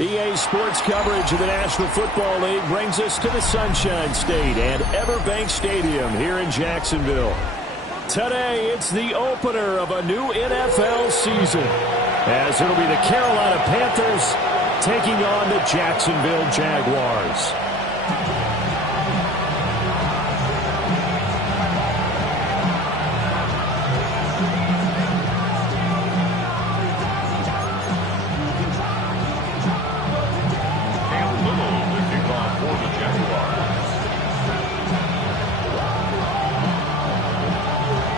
EA Sports coverage of the National Football League brings us to the Sunshine State and Everbank Stadium here in Jacksonville. Today, it's the opener of a new NFL season, as it'll be the Carolina Panthers taking on the Jacksonville Jaguars.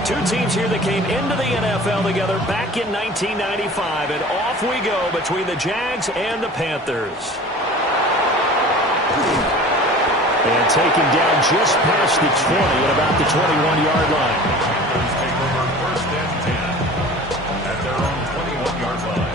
Two teams here that came into the NFL together back in 1995, and off we go between the Jags and the Panthers. And taken down just past the 20 at about the 21-yard line. Panthers take over first and 10 at their own 21-yard line.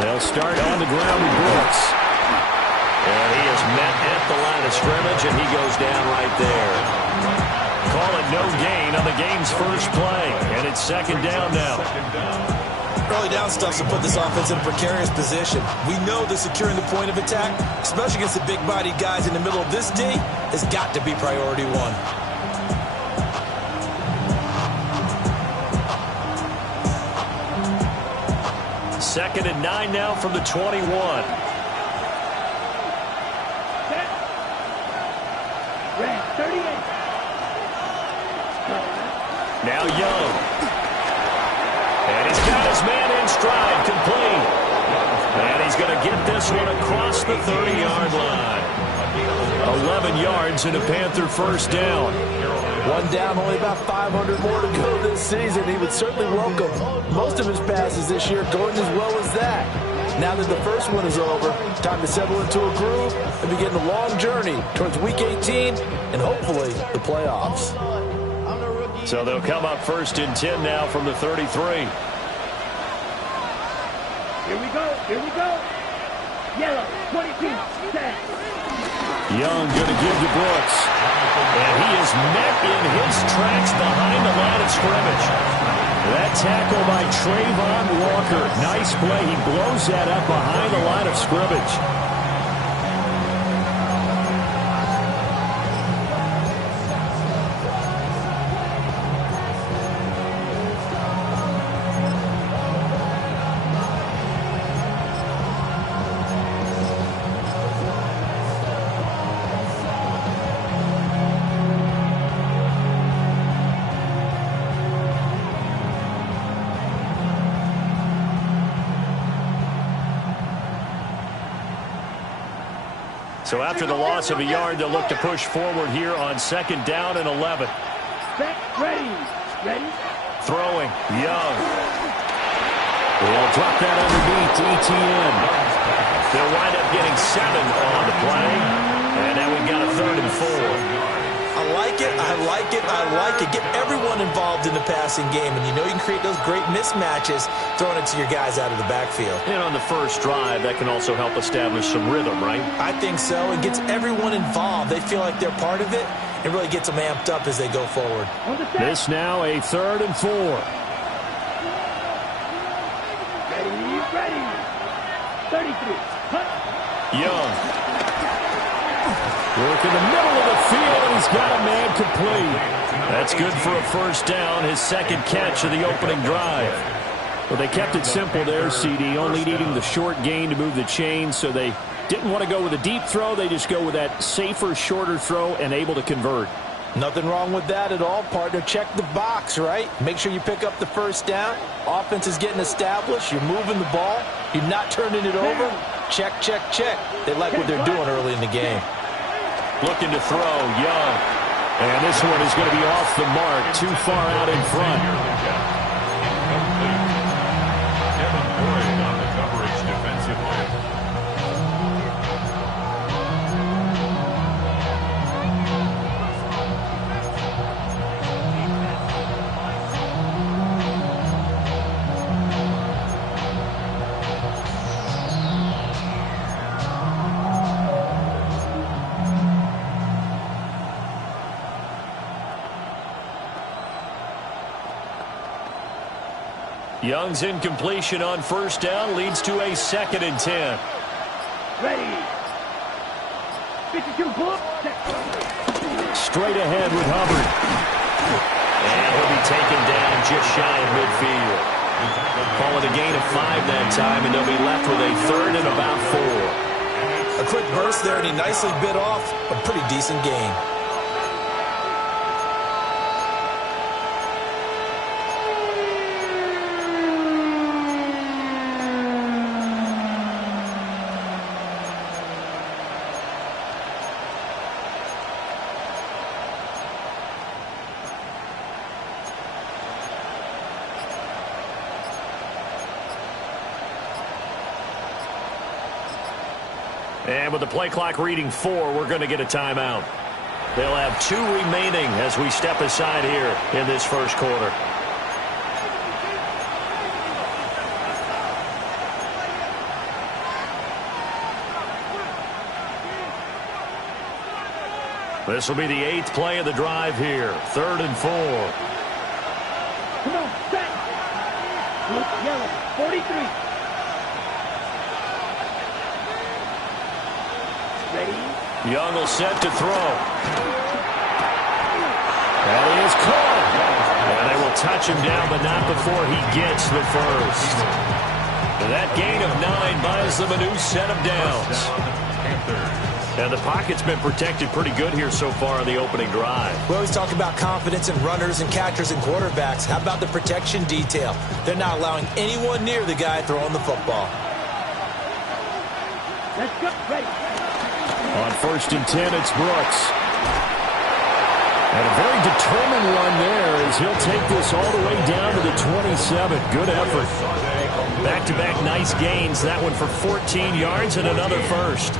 They'll start on the ground with Brooks. And he is met at the line of scrimmage, and he goes down right there. Call it no gain on the game's first play, and it's second down now. Early down stuff to put this offense in a precarious position. We know that securing the point of attack, especially against the big-bodied guys in the middle of this D, has got to be priority one. Second and 9 now from the 21. Now Young. And he's got his man in stride, complete. And he's going to get this one across the 30-yard line. 11 yards and a Panther first down. One down, only about 500 more to go this season. He would certainly welcome most of his passes this year going as well as that. Now that the first one is over, time to settle into a groove and begin the long journey towards Week 18 and hopefully the playoffs. So they'll come up first and 10 now from the 33. Here we go, here we go. Yellow, 22, set. Young going to give to Brooks. And he is met in his tracks behind the line of scrimmage. That tackle by Trayvon Walker. Nice play. He blows that up behind the line of scrimmage. So after the loss of a yard, they'll look to push forward here on second down and 11. Ready. Throwing. Young. They'll drop that underneath to ETN. They'll wind up getting 7 on the play. And now we've got a 3rd and 4. I like it. Get everyone involved in the passing game. And you know you can create those great mismatches throwing it to your guys out of the backfield. And on the first drive, that can also help establish some rhythm, right? I think so. It gets everyone involved. They feel like they're part of it. It really gets them amped up as they go forward. This now a 3rd and 4. Ready. 33. Cut. Young. Work in the middle of the field, and he's got a man complete. That's good for a first down, his second catch of the opening drive. Well, they kept it simple there, CD, only needing the short gain to move the chain, so they didn't want to go with a deep throw. They just go with that safer, shorter throw and able to convert. Nothing wrong with that at all, partner. Check the box, right? Make sure you pick up the first down. Offense is getting established. You're moving the ball. You're not turning it over. Check. They like what they're doing early in the game. Looking to throw, Young. And this one is going to be off the mark, too far out in front. Young's incompletion on first down leads to a 2nd and 10. Ready. 52 book. Straight ahead with Hubbard. And he'll be taken down just shy of midfield. Call it a gain of 5 that time, and they'll be left with a 3rd and about 4. A quick burst there, and he nicely bit off a pretty decent gain. And with the play clock reading 4, we're going to get a timeout. They'll have 2 remaining as we step aside here in this first quarter. This will be the 8th play of the drive here. 3rd and 4. Come on, set. Look, yellow, 43. Ready? Young will set to throw. That is caught. And they will touch him down, but not before he gets the first. That gain of 9 buys them a new set of downs. And the pocket's been protected pretty good here so far on the opening drive. We always talk about confidence in runners and catchers and quarterbacks. How about the protection detail? They're not allowing anyone near the guy throwing the football. Let's go. Ready. On 1st and 10, it's Brooks. And a very determined run there as he'll take this all the way down to the 27. Good effort. Back-to-back nice gains. That one for 14 yards and another first.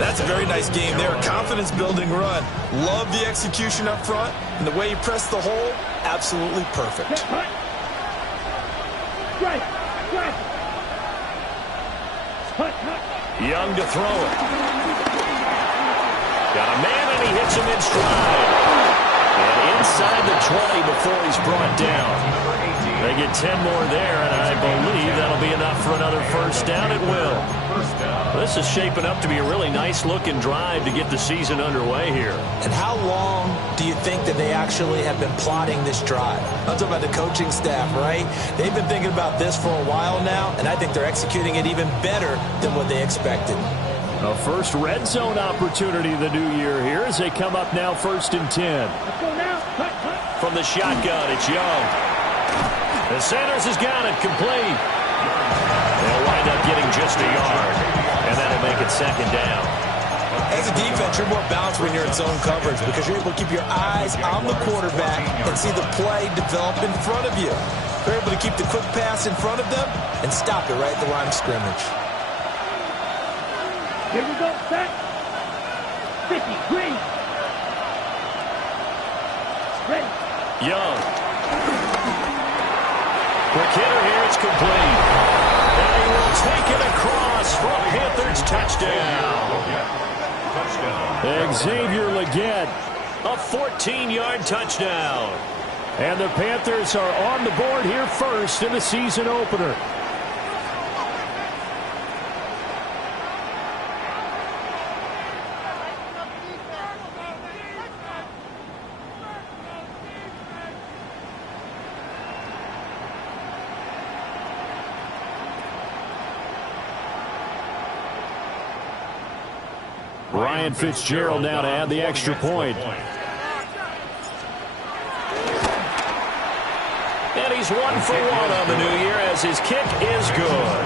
That's a very nice game there. Confidence-building run. Love the execution up front. And the way he pressed the hole, absolutely perfect. Strike. Strike. Young to throw it. Got a man, and he hits him in stride. And inside the 20 before he's brought down. They get 10 more there, and I believe that'll be enough for another first down. It will. This is shaping up to be a really nice-looking drive to get the season underway here. And how long do you think that they actually have been plotting this drive? I'm talking about the coaching staff, right? They've been thinking about this for a while now, and I think they're executing it even better than what they expected. A first red zone opportunity the new year here as they come up now 1st and 10. Let's go now. From the shotgun, it's Young. And Sanders has got it complete. They'll wind up getting just a yard, and that'll make it 2nd down. As a defense, you're more balanced when you're in zone coverage because you're able to keep your eyes on the quarterback and see the play develop in front of you. You're able to keep the quick pass in front of them and stop it right at the line of scrimmage. Here we go, set. 50, green. Ready. Young. Quick hitter here, it's complete. And he will take it across for a Panthers touchdown. Xavier Legette, a 14-yard touchdown. And the Panthers are on the board here first in the season opener. Ryan Fitzgerald now to add the extra point. And he's 1 for 1 on the new year as his kick is good.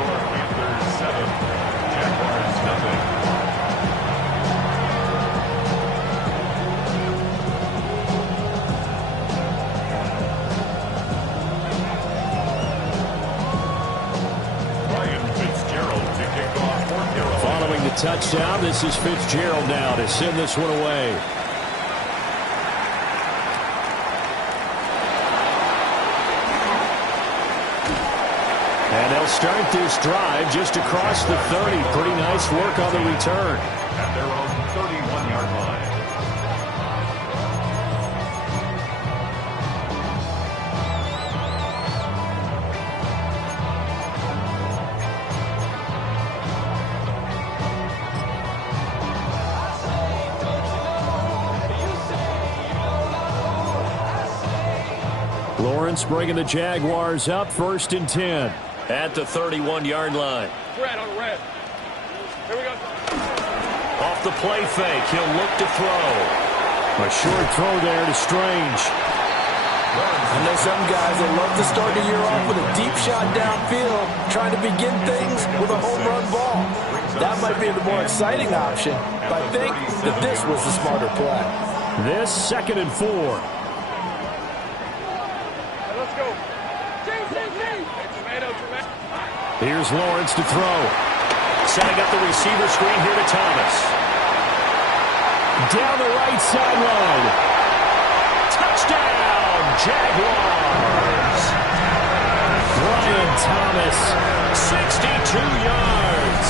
Touchdown. This is Fitzgerald now to send this one away. And they'll start this drive just across the 30. Pretty nice work on the return. At their own 31-yard line. Lawrence bringing the Jaguars up 1st and 10 at the 31-yard line. Red on red. Here we go. Off the play fake, he'll look to throw. A short throw there to Strange. I know some guys that love to start the year off with a deep shot downfield, trying to begin things with a home run ball. That might be the more exciting option, but I think that this was the smarter play. This 2nd and 4. Let's go. Tomato. Here's Lawrence to throw. Setting up the receiver screen here to Thomas. Down the right sideline. Touchdown, Jaguars. Brian Thomas, 62 yards.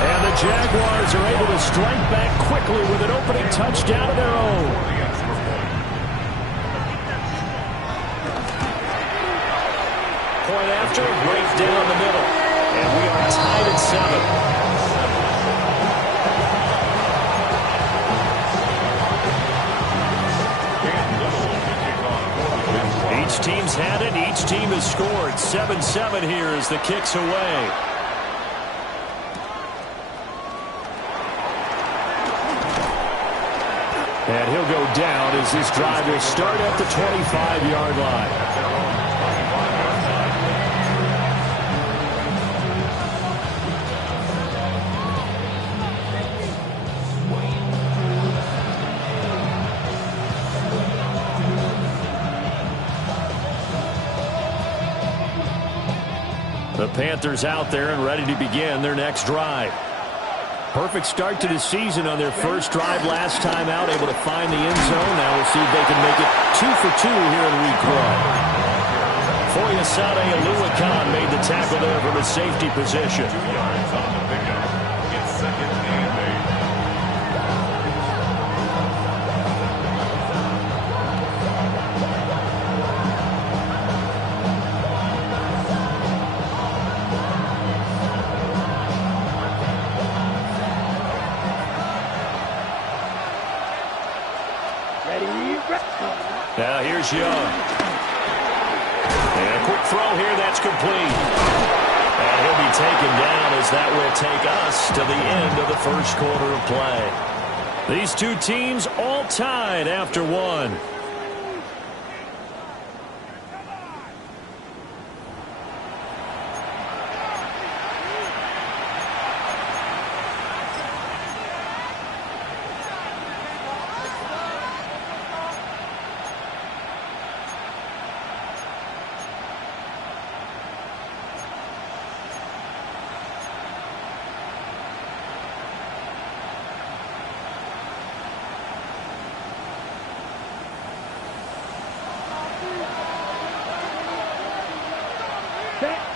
And the Jaguars are able to strike back quickly with an opening touchdown of their own. Point after, right down the middle. And we are tied at 7. Each team's had it. Each team has scored. 7-7 here as the kick's away. And he'll go down as this drive will start at the 25-yard line. The Panthers out there and ready to begin their next drive. Perfect start to the season on their first drive last time out, able to find the end zone. Now we'll see if they can make it 2 for 2 here in week 1. Foyesade Aluakan made the tackle there from a safety position. It's 2nd and 8. Now here's Young. And a quick throw here, that's complete. And he'll be taken down as that will take us to the end of the first quarter of play. These two teams all tied after 1.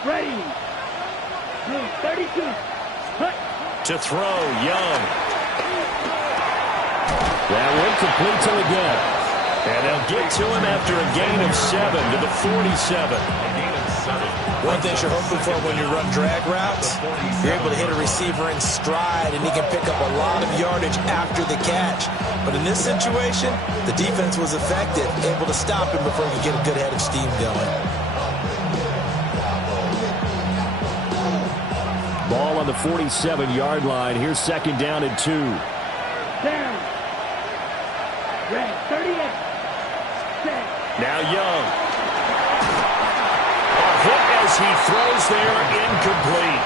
Ready. 32. Hut. To throw, Young. That one complete to again. And they'll get to him after a gain of 7 to the 47. One thing you're hoping for when you run drag routes, you're able to hit a receiver in stride, and he can pick up a lot of yardage after the catch. But in this situation, the defense was effective, able to stop him before he could get a good head of steam going. Ball on the 47-yard line. Here's 2nd down and 2. Down. Red. 38. Set. Now Young. A hit as he throws there, incomplete.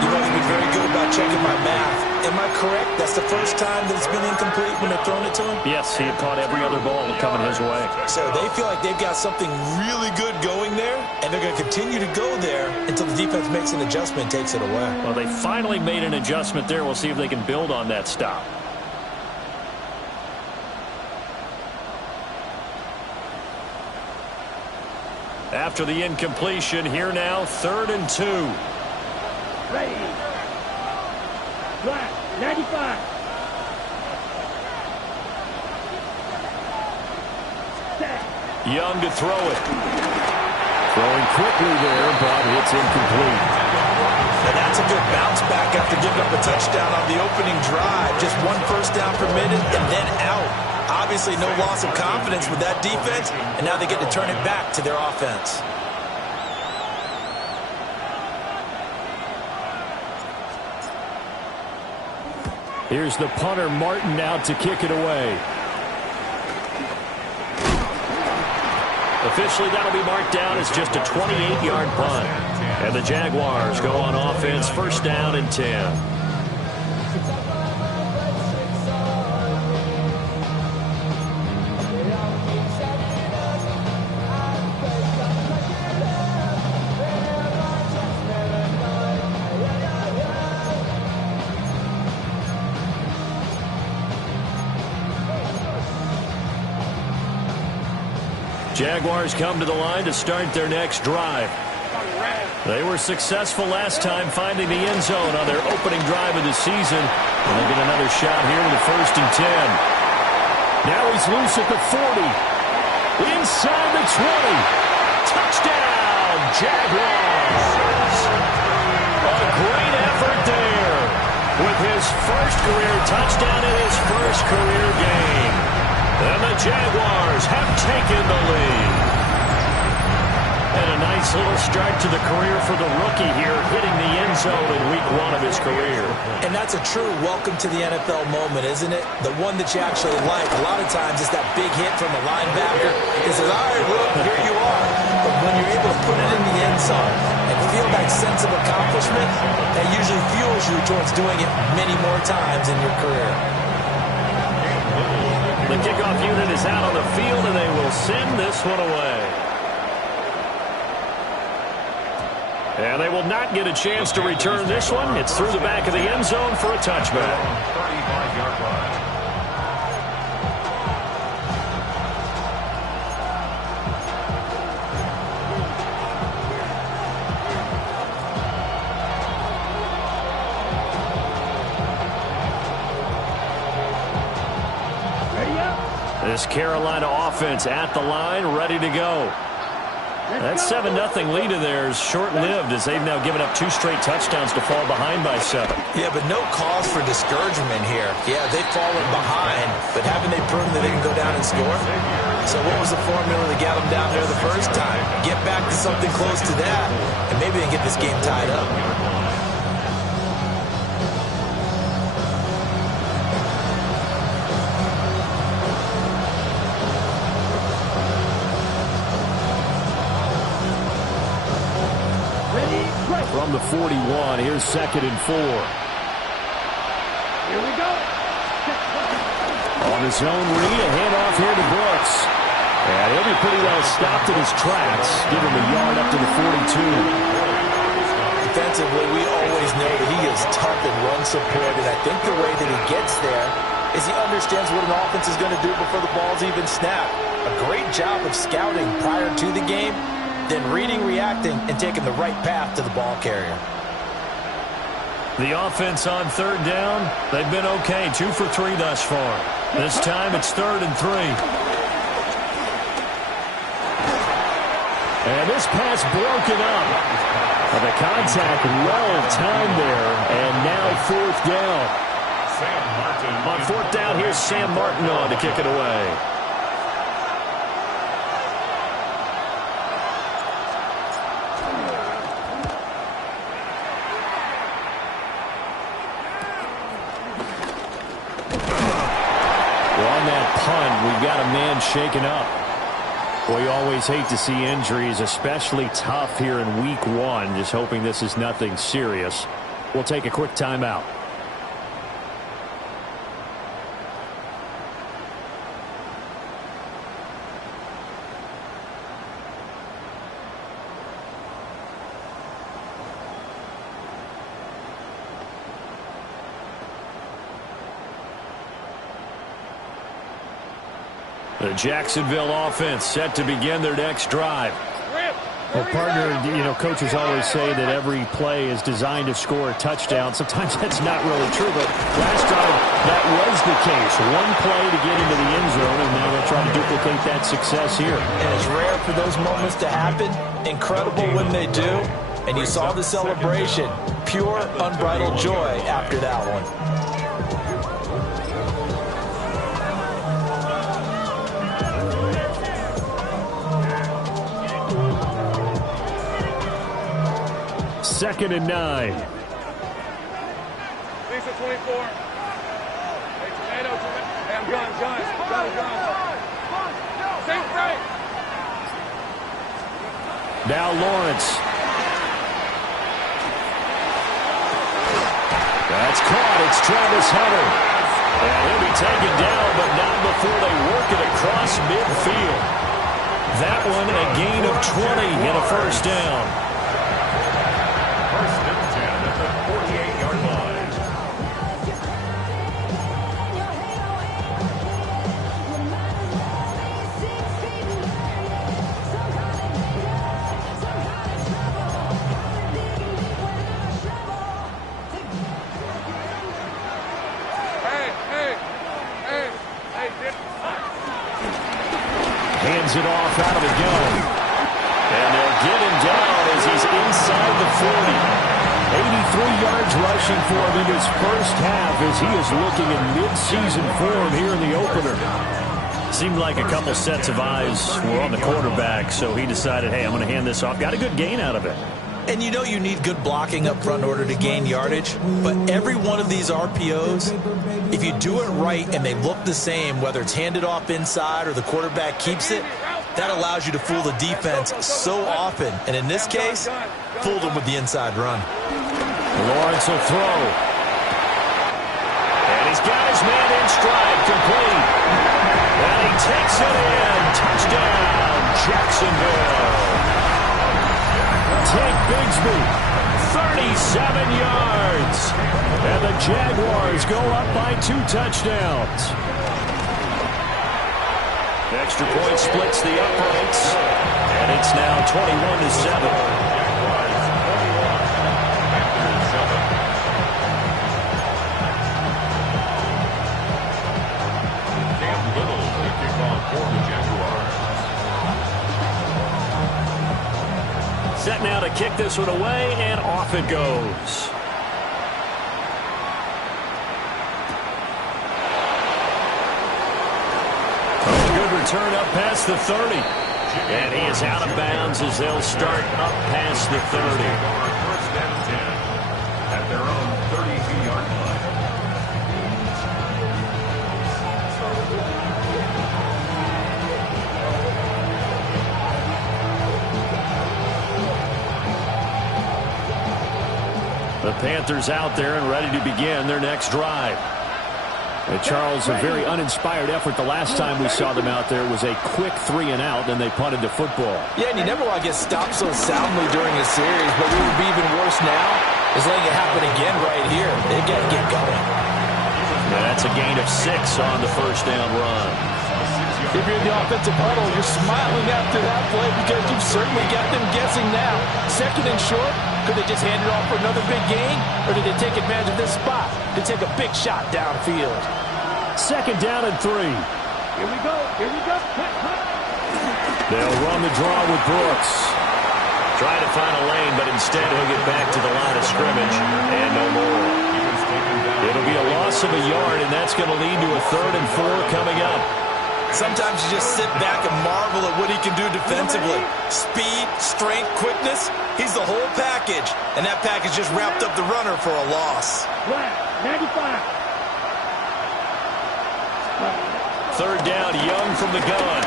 You've always been very good about checking my math. Am I correct? That's the first time that it's been incomplete when they're throwing it to him? Yes, he had caught every other ball coming his way. So they feel like they've got something really good going there, and they're going to continue to go there until the defense makes an adjustment and takes it away. Well, they finally made an adjustment there. We'll see if they can build on that stop. After the incompletion, here now, 3rd and 2. Ready. Black. 95. Set. Young to throw it. Throwing quickly there, but it's incomplete. And that's a good bounce back after giving up a touchdown on the opening drive. Just 1 first down permitted and then out. Obviously, no loss of confidence with that defense, and now they get to turn it back to their offense. Here's the punter, Martin, out to kick it away. Officially, that'll be marked down as just a 28-yard punt. And the Jaguars go on offense, first down and 10. Jaguars come to the line to start their next drive. They were successful last time finding the end zone on their opening drive of the season. And they get another shot here with a first and 10. Now he's loose at the 40. Inside the 20. Touchdown, Jaguars. A great effort there with his first career touchdown in his first career game. And the Jaguars have taken the lead. And a nice little start to the career for the rookie here, hitting the end zone in week 1 of his career. And that's a true welcome to the NFL moment, isn't it? The one that you actually like. A lot of times it's that big hit from a linebacker. He says, all right, look, here you are. But when you're able to put it in the end zone and feel that sense of accomplishment, that usually fuels you towards doing it many more times in your career. The kickoff unit is out on the field, and they will send this one away. And they will not get a chance to return this one. It's through the back of the end zone for a touchback. 35-yard line. This Carolina offense at the line, ready to go. That 7-0 lead of theirs short-lived as they've now given up 2 straight touchdowns to fall behind by 7. Yeah, but no cause for discouragement here. Yeah, they've fallen behind, but haven't they proven that they can go down and score? So what was the formula that got them down there the first time? Get back to something close to that, and maybe they can get this game tied up. From the 41, here's 2nd and 4. Here we go. On his own read, a handoff here to Brooks. And he'll be pretty well stopped in his tracks. Give him a yard up to the 42. Defensively, we always know that he is tough and run support, and I think the way that he gets there is he understands what an offense is going to do before the ball's even snapped. A great job of scouting prior to the game, then reading, reacting, and taking the right path to the ball carrier. The offense on 3rd down, they've been okay. 2 for 3 thus far. This time it's 3rd and 3. And this pass broken up. And the contact well timed there. And now 4th down. Sam Martin. On 4th down, here's Sam Martin on to kick it away. We've got a man shaken up. Well, you always hate to see injuries, especially tough here in week 1. Just hoping this is nothing serious. We'll take a quick timeout. The Jacksonville offense set to begin their next drive. Well, partner, coaches always say that every play is designed to score a touchdown. Sometimes that's not really true, but last drive, that was the case. One play to get into the end zone, and now they'll try to duplicate that success here. And it's rare for those moments to happen. Incredible when they do. And you saw the celebration. Pure, unbridled joy after that one. 2nd and 9. Lisa 24. Hey, tomato. Hey, I'm guns. Same frame. Now Lawrence. That's caught. It's Travis Hunter. And he'll be taken down, but not before they work it across midfield. That one a gain of 20 and a first down. First and 10 at the 48-yard line. Hands it off out of the gun. And they'll get him down as he's inside the 40. 83 yards rushing for him in his first half as he is looking in mid-season form here in the opener. Seemed like a couple sets of eyes were on the quarterback, so he decided, hey, I'm going to hand this off. Got a good gain out of it. And you know you need good blocking up front in order to gain yardage, but every one of these RPOs, if you do it right and they look the same, whether it's handed off inside or the quarterback keeps it, that allows you to fool the defense so often. And in this case, fooled them with the inside run. Lawrence will throw. And he's got his man in stride, complete. And he takes it in. Touchdown, Jacksonville. Tank Bigsby, 37 yards. And the Jaguars go up by 2 touchdowns. Extra point splits the uprights. And it's now 21-7. Set now to kick this one away, and off it goes. A good return up past the 30. And he is out of bounds as they'll start up past the 30. First and 10 at their own 32-yard line. The Panthers out there and ready to begin their next drive. And Charles, a very uninspired effort. The last time we saw them out there was a quick 3-and-out, and they punted the football. Yeah, and you never want to get stopped so soundly during a series, but what would be even worse now is letting it happen again right here. They got to get going. That's a gain of 6 on the first down run. If you're in the offensive huddle, you're smiling after that play because you've certainly got them guessing now. 2nd and short, could they just hand it off for another big gain, or did they take advantage of this spot to take a big shot downfield? 2nd down and 3. Here we go. They'll run the draw with Brooks. Trying to find a lane, but instead he'll get back to the line of scrimmage and no more. It'll be a loss of a yard, and that's going to lead to a 3rd and 4 coming up. Sometimes you just sit back and marvel at what he can do defensively. Speed, strength, quickness, he's the whole package. And that package just wrapped up the runner for a loss. 95. 3rd down, Young from the gun.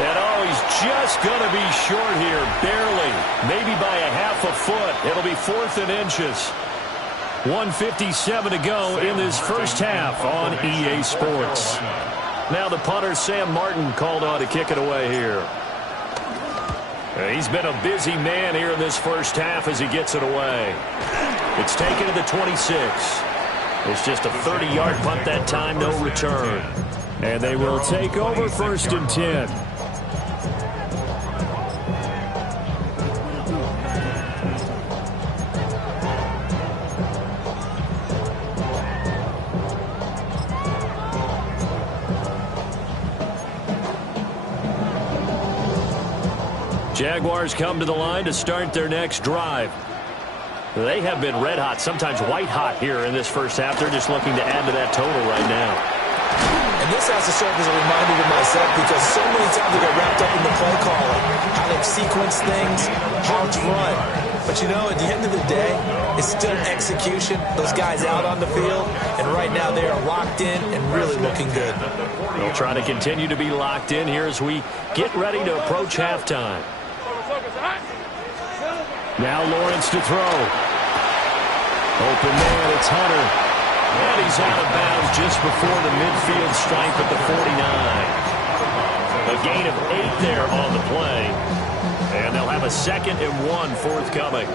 And he's just going to be short here, barely. Maybe by a half a foot. It'll be 4th and inches. 1:57 to go in this first half on EA Sports. Now the punter, Sam Martin, called on to kick it away here. He's been a busy man here in this first half as he gets it away. It's taken to the 26. It's just a 30-yard punt that time, no return. And they will take over 1st and 10. Jaguars come to the line to start their next drive. They have been red hot, sometimes white hot here in this first half. They're just looking to add to that total right now. And this has to serve as a reminder to myself because so many times I get wrapped up in the play calling, how they sequence things, how it's run. But, you know, at the end of the day, it's still execution. Those guys out on the field, and right now they are locked in and really looking good. They'll try to continue to be locked in here as we get ready to approach halftime. Now Lawrence to throw. Open man, it's Hunter. And he's out of bounds just before the midfield stripe at the 49. A gain of 8 there on the play. And they'll have a 2nd and 1 forthcoming.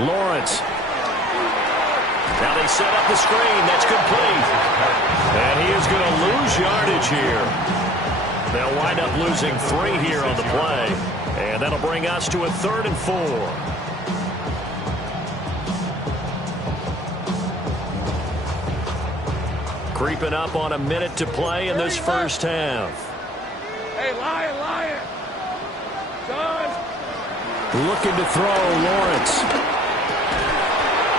Lawrence. Now they set up the screen. That's complete. And he is going to lose yardage here. They'll wind up losing 3 here on the play. And that'll bring us to a 3rd and 4. Creeping up on a minute to play in this first half. Hey, Lion. Done. Looking to throw, Lawrence.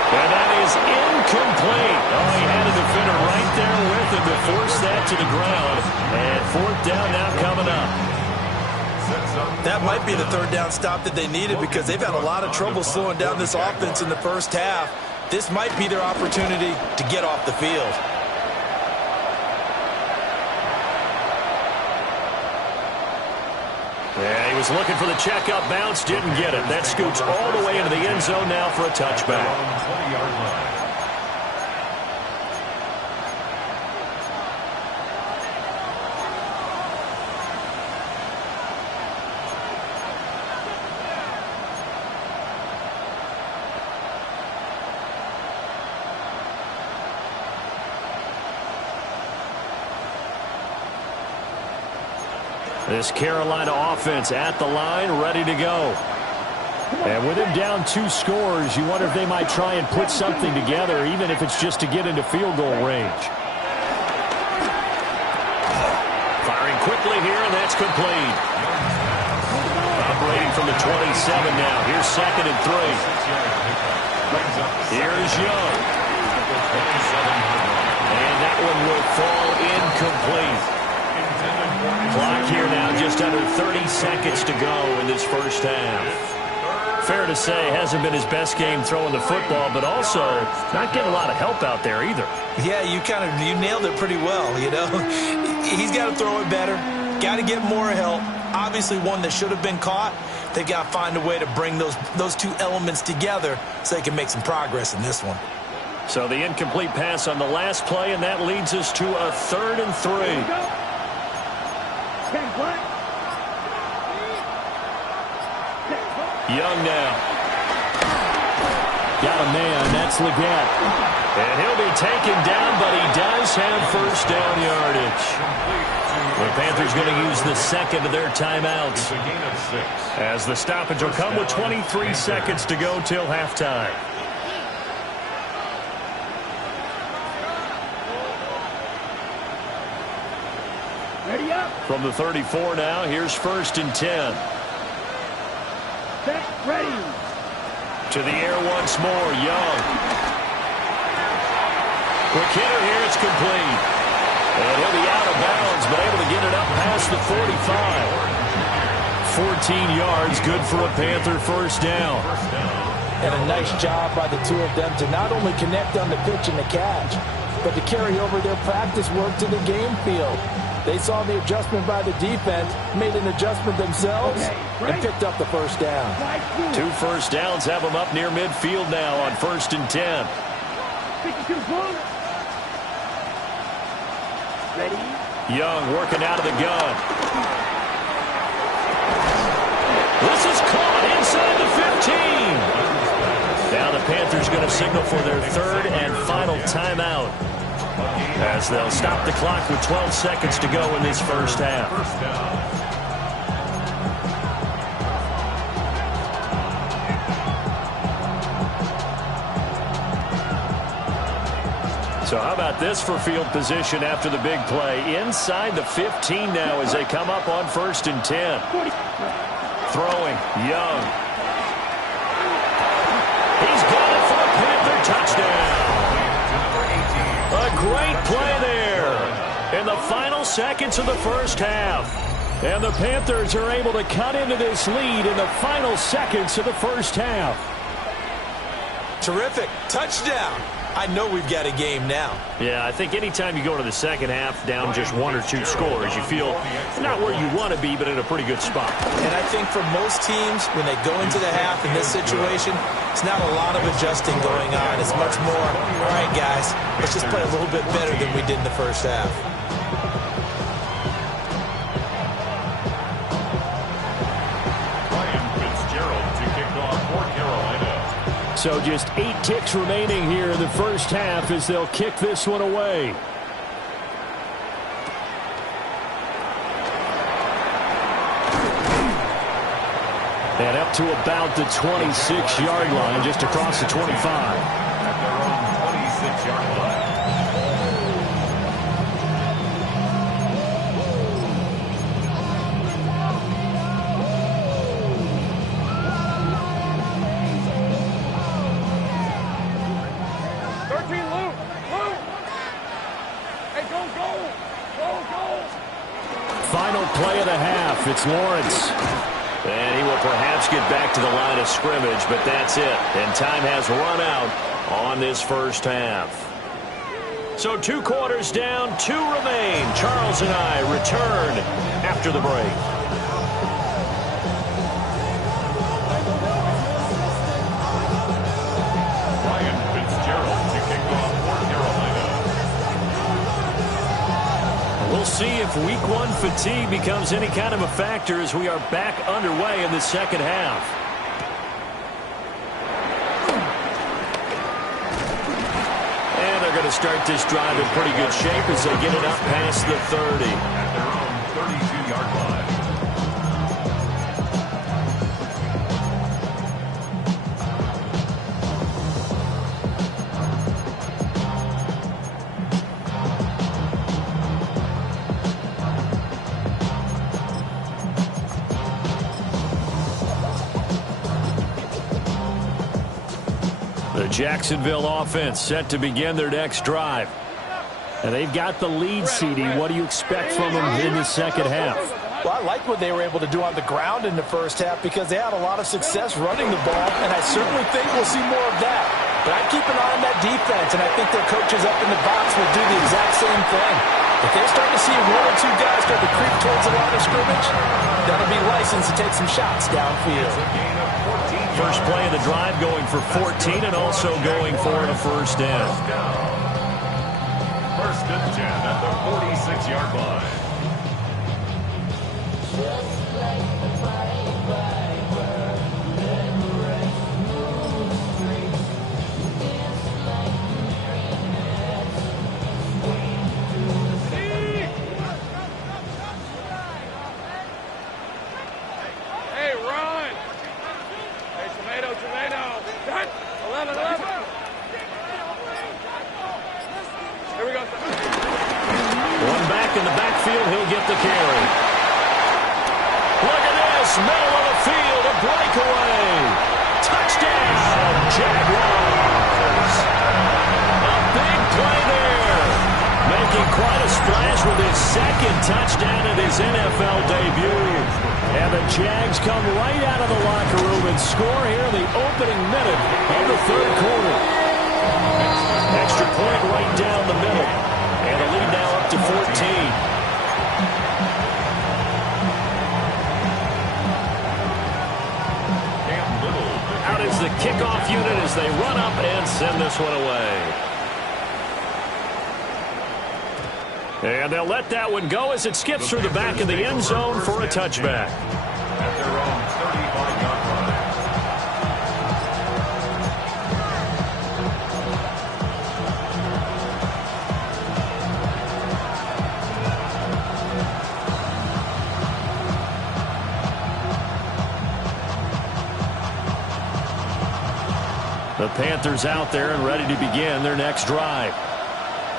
And that is incomplete. Oh, he had a defender right there with him to force that to the ground. And 4th down now coming up. That might be the 3rd down stop that they needed because they've had a lot of trouble slowing down this offense in the first half. This might be their opportunity to get off the field. Yeah, he was looking for the checkup bounce, didn't get it. That scoots all the way into the end zone now for a touchback. This Carolina offense at the line, ready to go. And with him down 2 scores, you wonder if they might try and put something together, even if it's just to get into field goal range. Firing quickly here, and that's complete. Operating from the 27 now. Here's 2nd and 3. Here's Young. And that one will fall incomplete. Clock here now, just under 30 seconds to go in this first half. Fair to say, hasn't been his best game throwing the football, but also not getting a lot of help out there either. Yeah, you nailed it pretty well, you know. He's got to throw it better, got to get more help. Obviously one that should have been caught. They've got to find a way to bring those 2 elements together so they can make some progress in this one. So the incomplete pass on the last play, and that leads us to a 3rd and 3. Young now. Got a man. That's Leggett. And he'll be taken down, but he does have 1st down yardage. The Panthers going to use the 2nd of their timeouts, as the stoppage will come with 23 seconds to go till halftime. Ready up. From the 34 now, here's 1st and 10. Set, ready. To the air once more, Young. Quick hitter here, it's complete. And he'll be out of bounds, but able to get it up past the 45. 14 yards, good for a Panther 1st down. And a nice job by the 2 of them to not only connect on the pitch and the catch, but to carry over their practice work to the game field. They saw the adjustment by the defense, made an adjustment themselves, and picked up the 1st down. 2 1st downs have them up near midfield now on 1st and 10. 52 full. Ready. Young working out of the gun. This is caught inside the 15. Now the Panthers going to signal for their 3rd and final timeout, as they'll stop the clock with 12 seconds to go in this first half. So how about this for field position after the big play? Inside the 15 now as they come up on 1st and 10. Throwing, Young. He's got it for a Panther touchdown. A great play there in the final seconds of the first half. And the Panthers are able to cut into this lead in the final seconds of the first half. Terrific. Touchdown. I know we've got a game now. Yeah, I think anytime you go to the second half down just 1 or 2 scores, you feel not where you want to be, but in a pretty good spot. And I think for most teams, when they go into the half in this situation, it's not a lot of adjusting going on. It's much more, all right, guys, let's just play a little bit better than we did in the first half. So just 8 ticks remaining here in the first half as they'll kick this one away. And up to about the 26-yard line, just across the 25. At their own 26-yard line. Final play of the half. It's Lawrence. And he will perhaps get back to the line of scrimmage, but that's it. And time has run out on this first half. So 2 quarters down, 2 remain. Charles and I return after the break. We'll see if week 1 fatigue becomes any kind of a factor as we are back underway in the second half. And they're going to start this drive in pretty good shape as they get it up past the 30. At their own 32-yard line. The Jacksonville offense set to begin their next drive. And they've got the lead, CD. What do you expect from them in the second half? Well, I like what they were able to do on the ground in the first half because they had a lot of success running the ball, and I certainly think we'll see more of that. But I keep an eye on that defense, and I think their coaches up in the box will do the exact same thing. If they're starting to see 1 or 2 guys start to creep towards the line of scrimmage, that'll be licensed to take some shots downfield. First play of the drive going for 14 and also going for a first down. First and 10 at the 46-yard line. In the backfield, he'll get the carry. Look at this, middle of the field, a breakaway. Touchdown, Jaguars. A big play there. Making quite a splash with his 2nd touchdown in his NFL debut. And the Jags come right out of the locker room and score here in the opening minute of the 3rd quarter. Extra point right down the middle. And the lead now up to 14. Out is the kickoff unit as they run up and send this one away. And they'll let that one go as it skips through the back of the end zone for a touchback. At their own 35-yard line. The Panthers out there and ready to begin their next drive.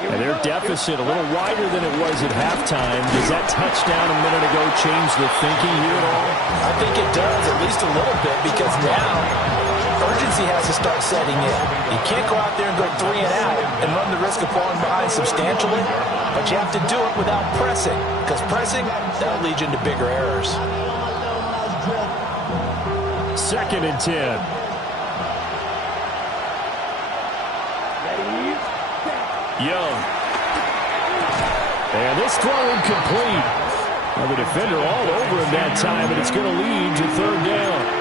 And their deficit a little wider than it was at halftime. Does that touchdown a minute ago change the thinking here at all? I think it does, at least a little bit, because now urgency has to start setting in. You can't go out there and go 3 and out and run the risk of falling behind substantially, but you have to do it without pressing, because pressing, that'll lead you into bigger errors. 2nd and 10. Young. And this throw incomplete. Well, the defender all over him that time, and it's going to lead to 3rd down.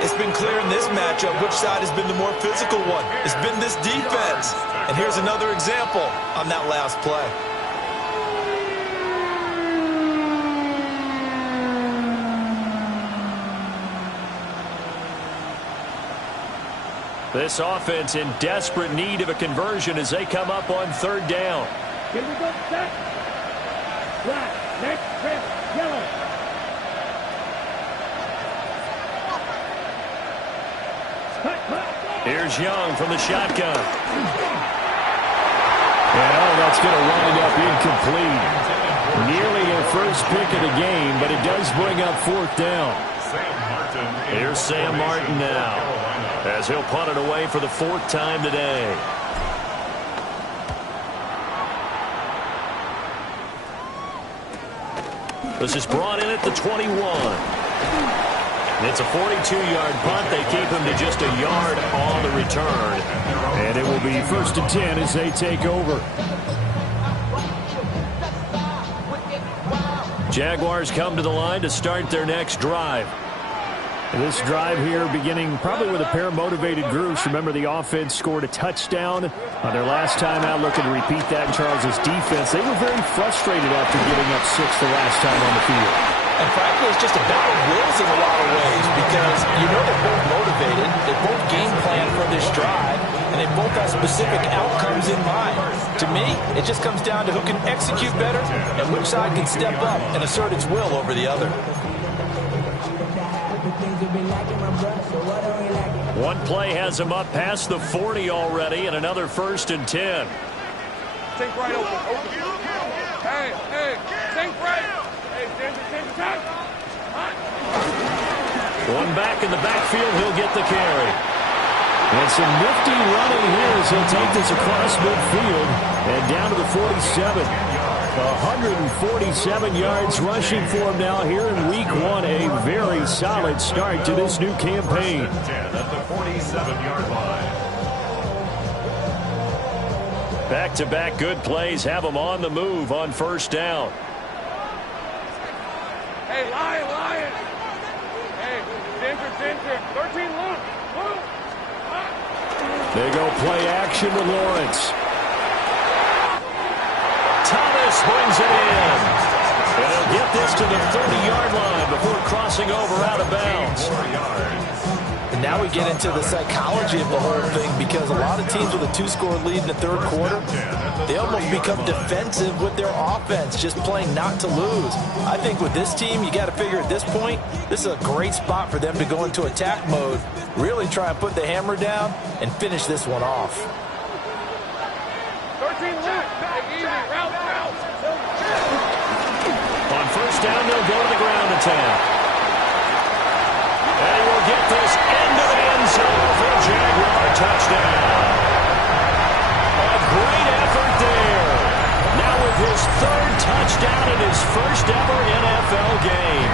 It's been clear in this matchup which side has been the more physical one. It's been this defense. And here's another example on that last play. This offense in desperate need of a conversion as they come up on 3rd down. Here we go, set. Black, next, red, yellow. Here's Young from the shotgun. And that's going to wind up incomplete. Nearly their first pick of the game, but it does bring up 4th down. Here's Sam Martin now, as he'll punt it away for the 4th time today. This is brought in at the 21. It's a 42-yard punt. They keep him to just a yard on the return. And it will be 1st and 10 as they take over. Jaguars come to the line to start their next drive. This drive here beginning probably with a pair of motivated groups. Remember, the offense scored a touchdown on their last time out, looking to repeat that in Charles' defense. They were very frustrated after giving up 6 the last time on the field. And frankly, it's just a battle of wills in a lot of ways, because you know they're both motivated, they both game plan for this drive, and they both have specific outcomes in mind. To me, it just comes down to who can execute better and which side can step up and assert its will over the other. One play has them up past the 40 already, and another 1st and 10. Think right open. Hey, think right. Hey, stand tight. One back in the backfield, he'll get the carry. And some nifty running here as he'll take this across midfield and down to the 47. 147 yards rushing for him now here in week 1. A very solid start to this new campaign. At the 47-yard line. Back-to-back good plays have them on the move on 1st down. Hey, Lion. Hey, center. 13 loose. They go play action with Lawrence. Thomas brings it in. And he'll get this to the 30-yard line before crossing over out of bounds. And now we get into the psychology of the whole thing, because a lot of teams with a 2-score lead in the 3rd quarter, they almost become defensive with their offense, just playing not to lose. I think with this team, you got to figure at this point, this is a great spot for them to go into attack mode, really try and put the hammer down and finish this one off. 13 loose. Easy. Route. On 1st down, they'll go to the ground attack. And he will get this into the end zone for a Jaguar touchdown. A great effort there. Now with his 3rd touchdown in his first ever NFL game.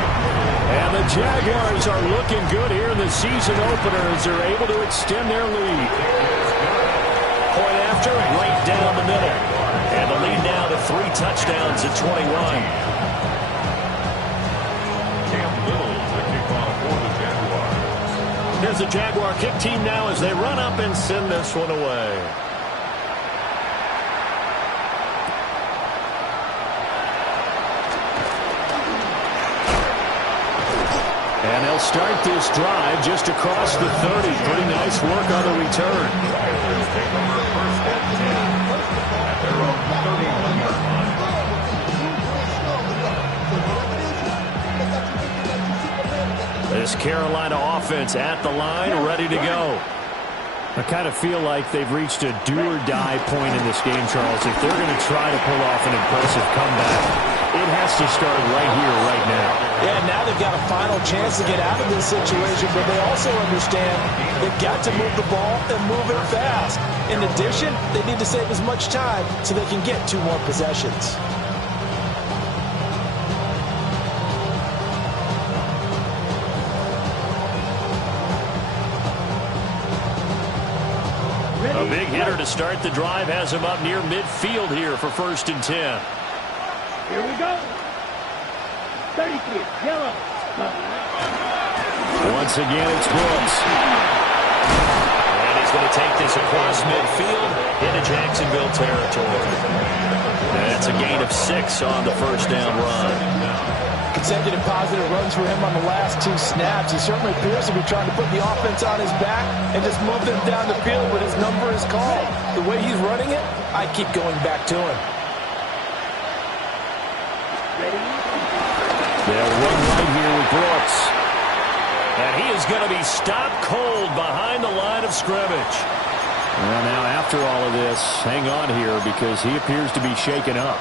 And the Jaguars are looking good here in the season opener as they're able to extend their lead. Point after, right down the middle. And the lead now to 3 touchdowns at 21. Here's the Jaguar kick team now as they run up and send this one away. And they'll start this drive just across the 30. Pretty nice work on the return. This Carolina offense at the line, ready to go. I kind of feel like they've reached a do-or-die point in this game, Charles. If they're going to try to pull off an impressive comeback, it has to start right here, right now. Yeah, now they've got a final chance to get out of this situation, but they also understand they've got to move the ball and move it fast. In addition, they need to save as much time so they can get 2 more possessions. A big hitter to start the drive has him up near midfield here for 1st and 10. Here we go. 33, yellow. Once again, it's Brooks. And he's going to take this across midfield into Jacksonville territory. And that's a gain of 6 on the first down run. Consecutive positive runs for him on the last 2 snaps. He certainly appears to be trying to put the offense on his back and just move them down the field when his number is called. The way he's running it, I keep going back to him. They'll run right here with Brooks. And he is going to be stopped cold behind the line of scrimmage. Well, now after all of this, hang on here because he appears to be shaken up.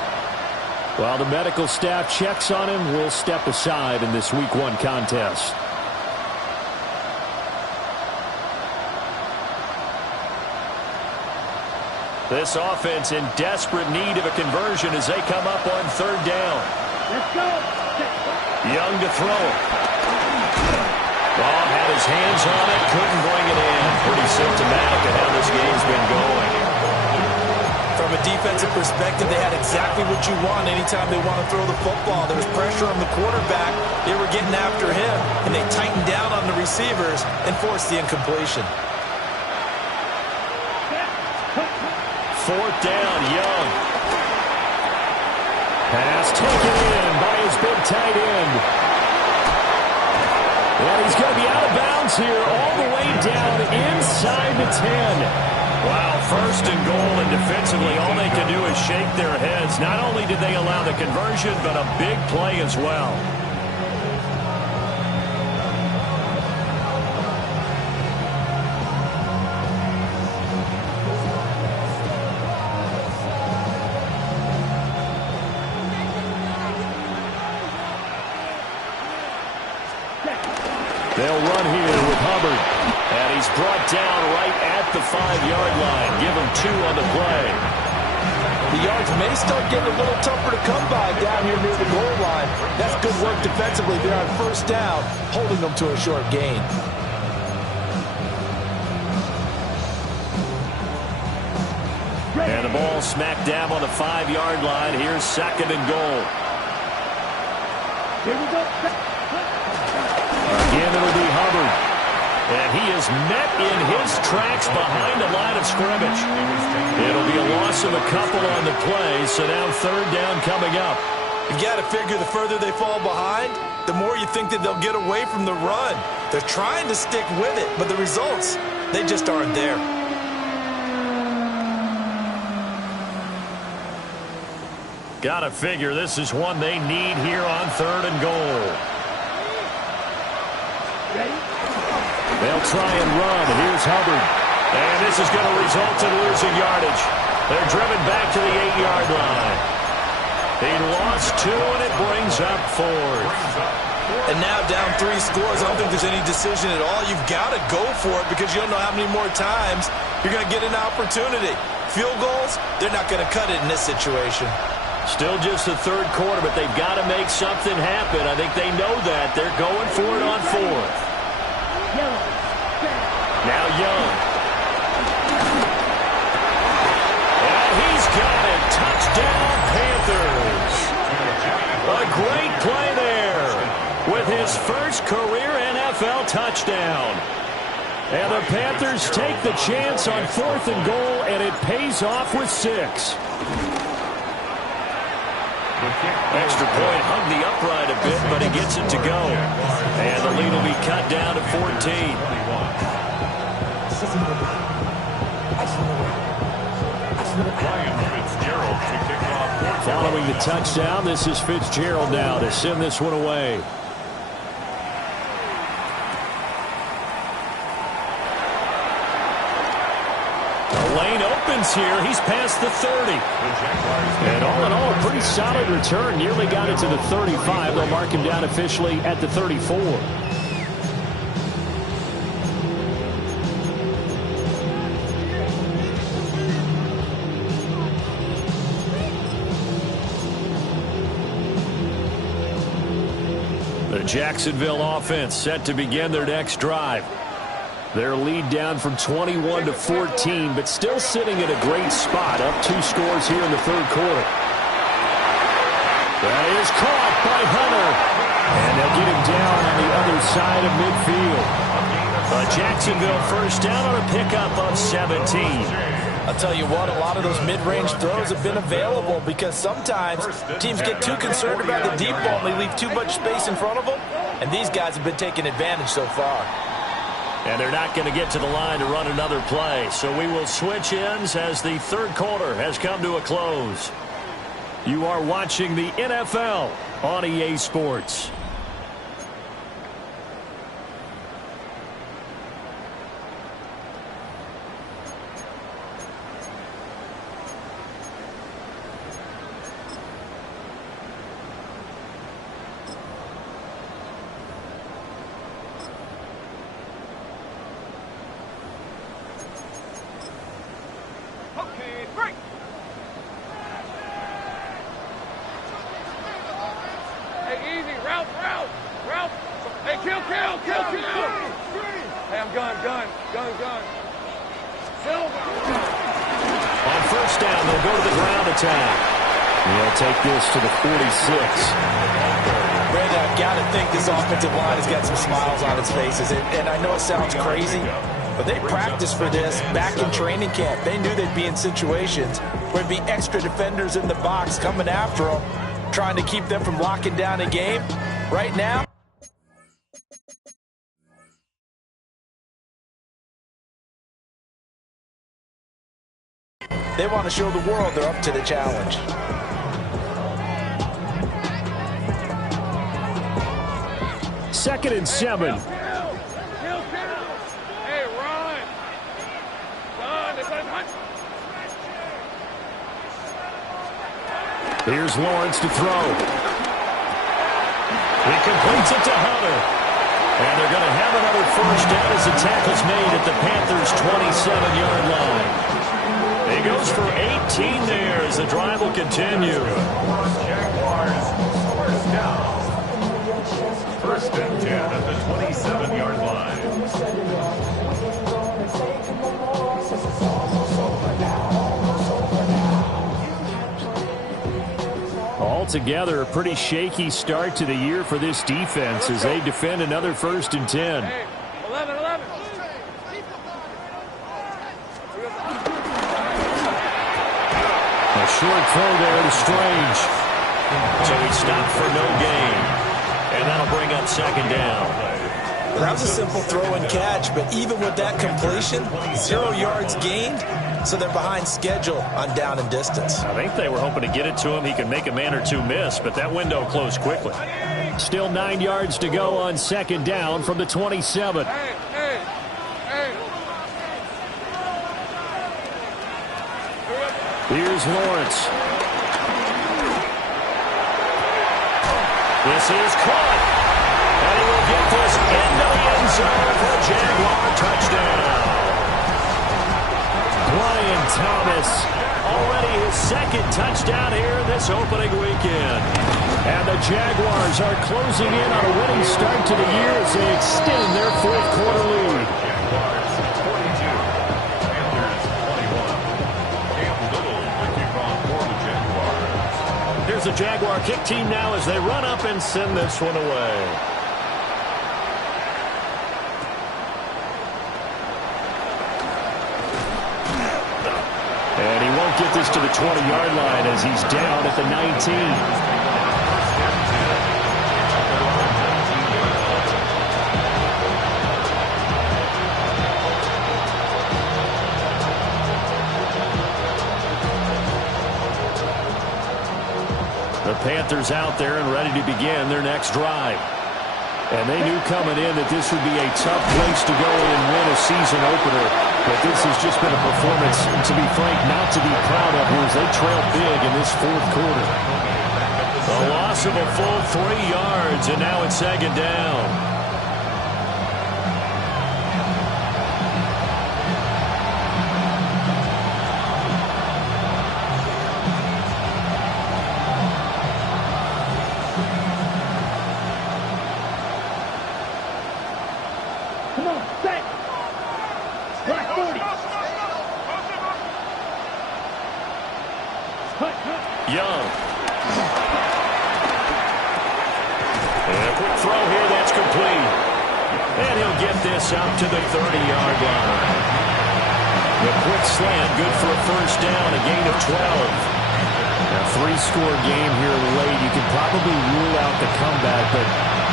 While the medical staff checks on him, we'll step aside in this Week 1 contest. This offense in desperate need of a conversion as they come up on 3rd down. Let's go. Young to throw. Ball had his hands on it, couldn't bring it in. Pretty symptomatic of how this game's been going. From a defensive perspective, they had exactly what you want anytime they want to throw the football. There was pressure on the quarterback. They were getting after him, and they tightened down on the receivers and forced the incompletion. 4th down, Young. Pass taken in by his big tight end. And he's going to be out of bounds here all the way down inside the 10. Wow, 1st and goal, and defensively all they can do is shake their heads. Not only did they allow the conversion, but a big play as well. They'll run here with Hubbard. And he's brought down right at the 5-yard line. Give him 2 on the play. The yards may start getting a little tougher to come by down here near the goal line. That's good work defensively there on 1st down, holding them to a short gain. And the ball smacked dab on the 5-yard line. Here's 2nd and goal. Here we go. Again, it'll be Hubbard. And he is met in his tracks behind the line of scrimmage. It'll be a loss of a couple on the play, so now 3rd down coming up. You've got to figure the further they fall behind, the more you think that they'll get away from the run. They're trying to stick with it, but the results, they just aren't there. Got to figure this is one they need here on 3rd and goal. They'll try and run. Here's Hubbard. And this is going to result in losing yardage. They're driven back to the 8-yard line. He lost 2, and it brings up 4th. And now down 3 scores. I don't think there's any decision at all. You've got to go for it because you don't know how many more times you're going to get an opportunity. Field goals, they're not going to cut it in this situation. Still just the 3rd quarter, but they've got to make something happen. I think they know that. They're going for it on 4th. Now Young. And he's got it. Touchdown, Panthers. A great play there with his first career NFL touchdown. And the Panthers take the chance on 4th and goal, and it pays off with 6. Extra point hung the upright a bit, but he gets it to go. And the lead will be cut down to 14. Following the touchdown, this is Fitzgerald now to send this one away. distance here. He's past the 30. And all in all, a pretty solid return. Nearly got it to the 35. They'll mark him down officially at the 34. The Jacksonville offense set to begin their next drive. Their lead down from 21 to 14, but still sitting at a great spot, up 2 scores here in the third quarter. That is caught by Hunter. And they'll get him down on the other side of midfield. A Jacksonville first down on a pickup of 17. I'll tell you what, a lot of those mid-range throws have been available because sometimes teams get too concerned about the deep ball and they leave too much space in front of them. And these guys have been taking advantage so far. And they're not going to get to the line to run another play. So we will switch ends as the third quarter has come to a close. You are watching the NFL on EA Sports. Take this to the 46. Brandon, I've got to think this offensive line has got some smiles on its faces. And I know it sounds crazy, but they practiced for this back in training camp. They knew they'd be in situations where there'd be extra defenders in the box coming after them, trying to keep them from locking down a game. Right now, they want to show the world they're up to the challenge. Second and 7. Hey, run. Here's Lawrence to throw. He completes it to Hunter. And they're going to have another first down as the tackle's made at the Panthers' 27-yard line. He goes for 18 there as the drive will continue. Jaguars first down. First and 10 at the 27-yard line. Altogether, a pretty shaky start to the year for this defense as they defend another first and 10. Hey, 11. A short throw there to Strange. So he stopped for no gain. And that'll bring up second down. That was a simple throw and catch, but even with that completion, 0 yards gained, so they're behind schedule on down and distance. I think they were hoping to get it to him. He could make a man or two miss, but that window closed quickly. Still 9 yards to go on second down from the 27. Hey. Here's Lawrence. This is caught. And he will get this into the end zone for a Jaguar touchdown. Brian Thomas, already his second touchdown here this opening weekend. And the Jaguars are closing in on a winning start to the year as they extend their fourth quarter lead. Jaguars 42, Panthers 21. Cam Little with kickoff for the Jaguars. Here's the Jaguar kick team now as they run up and send this one away. And he won't get this to the 20-yard line as he's down at the 19. The Panthers out there and ready to begin their next drive. And they knew coming in that this would be a tough place to go and win a season opener. But this has just been a performance, to be frank, not to be proud of, as they trail big in this fourth quarter. A loss of a full 3 yards, and now it's second down. Come on, set. Black 40. Young. And a quick throw here, that's complete. And he'll get this out to the 30-yard line. The quick slant, good for a first down, a gain of 12. A 3-score game here late. You can probably rule out the comeback, but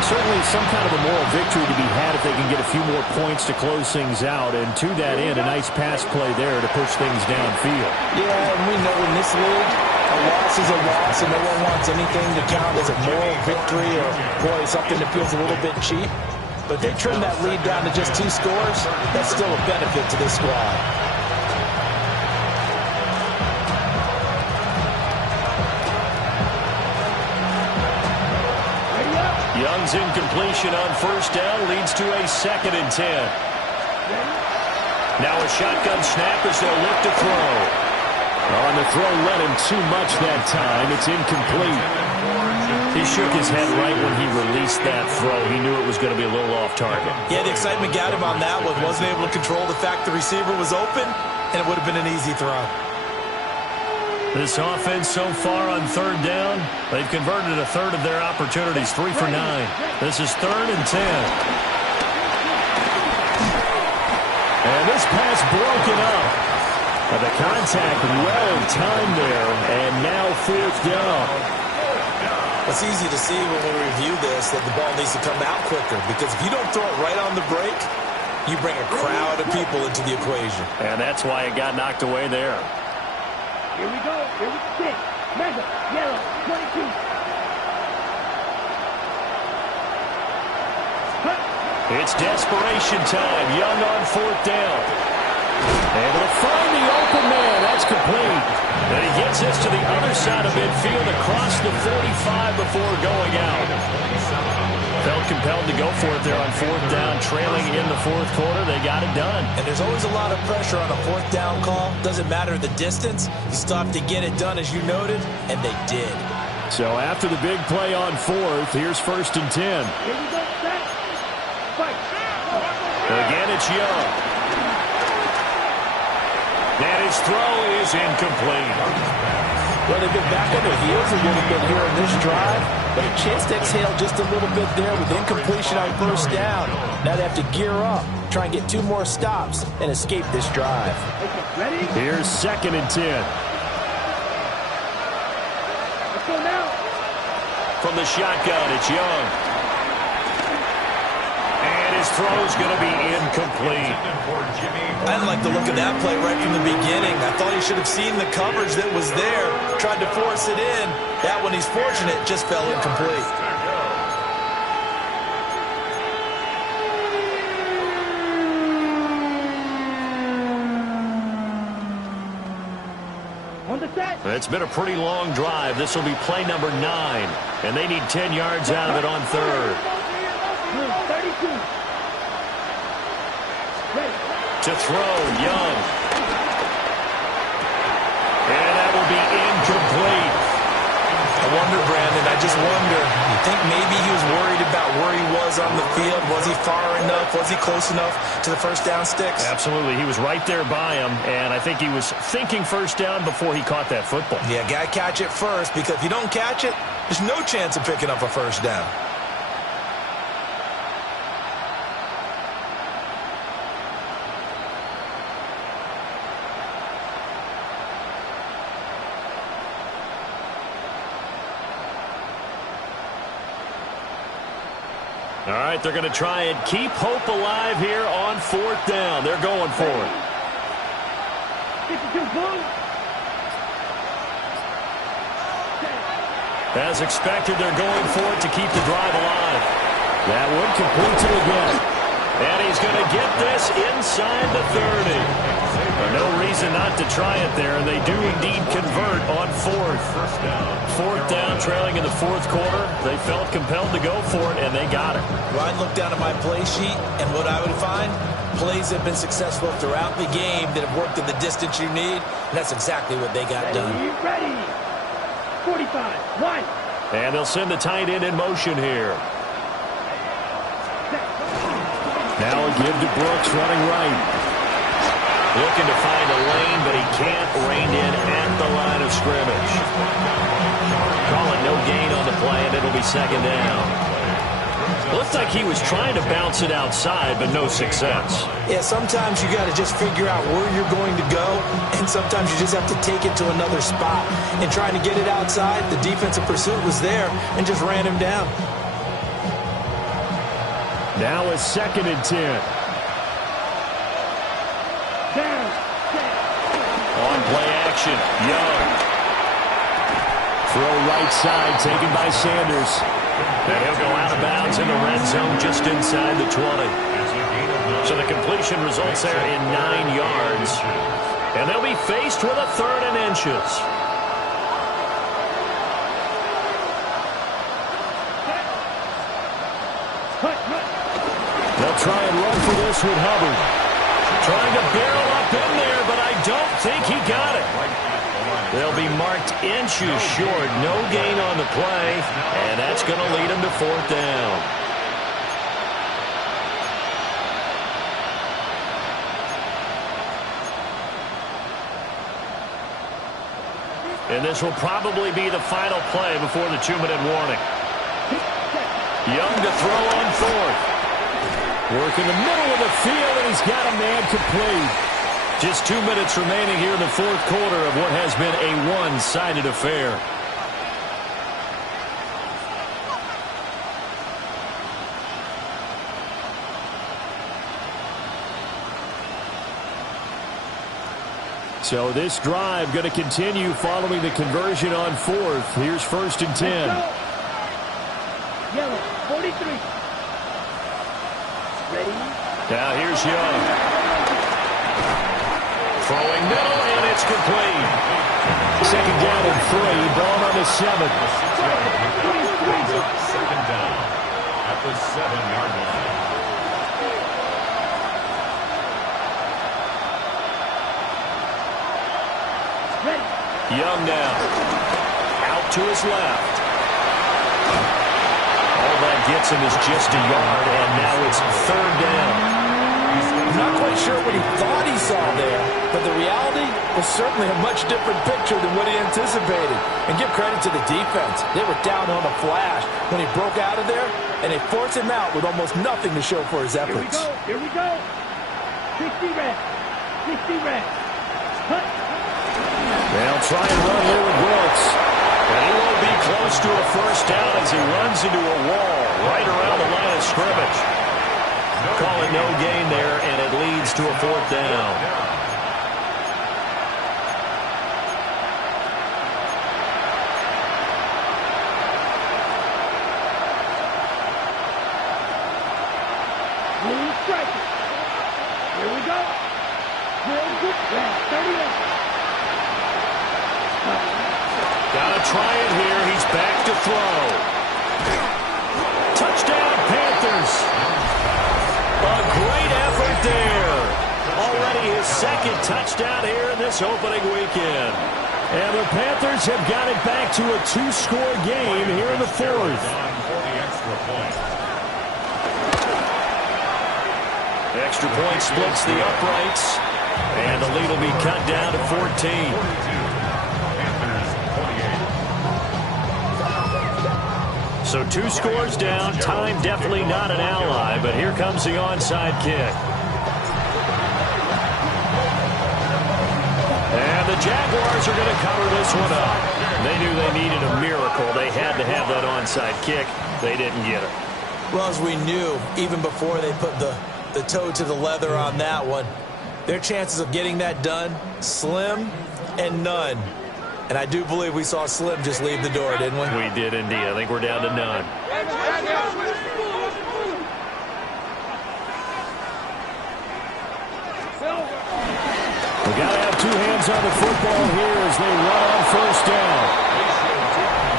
certainly some kind of a moral victory to be had if they can get a few more points to close things out. And to that end, a nice pass play there to push things downfield. Yeah, and we know in this league, a loss is a loss, and no one wants anything to count as a moral victory or, boy, something that feels a little bit cheap. But they trim that lead down to just 2 scores. That's still a benefit to this squad. Young's incompletion on first down leads to a 2nd and 10. Now a shotgun snap as they'll look to throw. On the throw, led him too much that time. It's incomplete. He shook his head right when he released that throw. He knew it was going to be a little off target. Yeah, the excitement got him on that one. Wasn't able to control the fact the receiver was open, and it would have been an easy throw. This offense so far on third down, they've converted a third of their opportunities, 3 for 9. This is 3rd and 10. And this pass broken up. But the contact well timed there, and now 4th down. It's easy to see when we review this that the ball needs to come out quicker, because if you don't throw it right on the break, you bring a crowd of people into the equation. And that's why it got knocked away there. Here we go. Here we sit. Mega. Yellow. 22. It's desperation time. Young on 4th down. Able to find the open man. That's complete. And he gets this to the other side of midfield across the 45 before going out. Felt compelled to go for it there on 4th down, trailing in the 4th quarter. They got it done. And there's always a lot of pressure on a 4th down call. Doesn't matter the distance. You still have to get it done, as you noted, and they did. So after the big play on 4th, here's 1st and 10. Here we go. Set. Fight. Again, it's Young. And his throw is incomplete. Well, they've been back on their heels a little bit here in this drive, but a chance to exhale just a little bit there with incompletion on first down. Now they have to gear up, try and get 2 more stops, and escape this drive. Ready? Here's 2nd and 10. Let's go now. From the shotgun, it's Young. And his throw's going to be incomplete. I didn't like the look of that play right from the beginning. I thought he should have seen the coverage that was there, tried to force it in. That one, he's fortunate, just fell incomplete. On the set. It's been a pretty long drive. This will be play number 9. And they need 10 yards out of it on 3rd. 32. Ready. To throw, Young. And that will be incomplete. I wonder, Brandon, I just wonder, you think maybe he was worried about where he was on the field? Was he far enough? Was he close enough to the first down sticks? Absolutely. He was right there by him, and I think he was thinking first down before he caught that football. Yeah, got to catch it first, because if you don't catch it, there's no chance of picking up a first down. All right, they're going to try and keep hope alive here on 4th down. They're going for it. 52 blue. As expected, they're going for it to keep the drive alive. That one completes it again. And he's going to get this inside the 30. No reason not to try it there, and they do indeed convert on fourth. Fourth down, trailing in the fourth quarter. They felt compelled to go for it, and they got it. Well, I'd look down at my play sheet, and what I would find, plays have been successful throughout the game that have worked in the distance you need, and that's exactly what they got done. Ready. 45. 1. And they'll send the tight end in motion here. Now a give to Brooks running right. Looking to find a lane, but he can't rein in at the line of scrimmage. Call it no gain on the play, and it'll be second down. Looks like he was trying to bounce it outside, but no success. Yeah, sometimes you got to just figure out where you're going to go, and sometimes you just have to take it to another spot. And trying to get it outside, the defensive pursuit was there and just ran him down. Now a 2nd and 10. On play action, Young. Throw right side, taken by Sanders. And he'll go out of bounds in the red zone just inside the 20. So the completion results there in 9 yards. And they'll be faced with a 3rd and inches. They'll try and run for this with Hubbard. Trying to barrel up in there, but I don't think he got it. They'll be marked inches short. No gain on the play, and that's going to lead them to 4th down. And this will probably be the final play before the 2-minute warning. Young to throw on 4th. Work in the middle of the field, and he's got a man complete. Just 2 minutes remaining here in the 4th quarter of what has been a one-sided affair. So this drive going to continue following the conversion on 4th. Here's 1st and 10. Yellow, 43. Ready? Now here's Young. Throwing middle, and it's complete. 2nd down and 3. Ball on the 7. 2nd down at the 7-yard line. Ready? Young now. Out to his left. All that gets him is just a yard, and now it's 3rd down. I'm not quite sure what he thought he saw there, but the reality was certainly a much different picture than what he anticipated. And give credit to the defense. They were down on a flash when he broke out of there, and they forced him out with almost nothing to show for his efforts. Here we go. 60 reps. 60 reps. Cut. They'll try and run here with Brooks. And he won't be close to a 1st down as he runs into a wall right around the line of scrimmage. Call it no gain there, and it leads to a 4th down. Blue striker. Here we go. Real good. 30 reps. Gotta try it here. He's back to throw. Touchdown, Panthers. A great effort there. Already his 2nd touchdown here in this opening weekend. And the Panthers have got it back to a 2-score game here in the 4th. Extra point splits the uprights. And the lead will be cut down to 14. So 2 scores down. Time definitely not an ally, but here comes the onside kick. And the Jaguars are going to cover this one up. They knew they needed a miracle. They had to have that onside kick. They didn't get it. Well, as we knew, even before they put the toe to the leather on that one, their chances of getting that done, slim and none. And I do believe we saw Slim just leave the door, didn't we? We did indeed. I think we're down to none. two hands on the football here as they run on first down.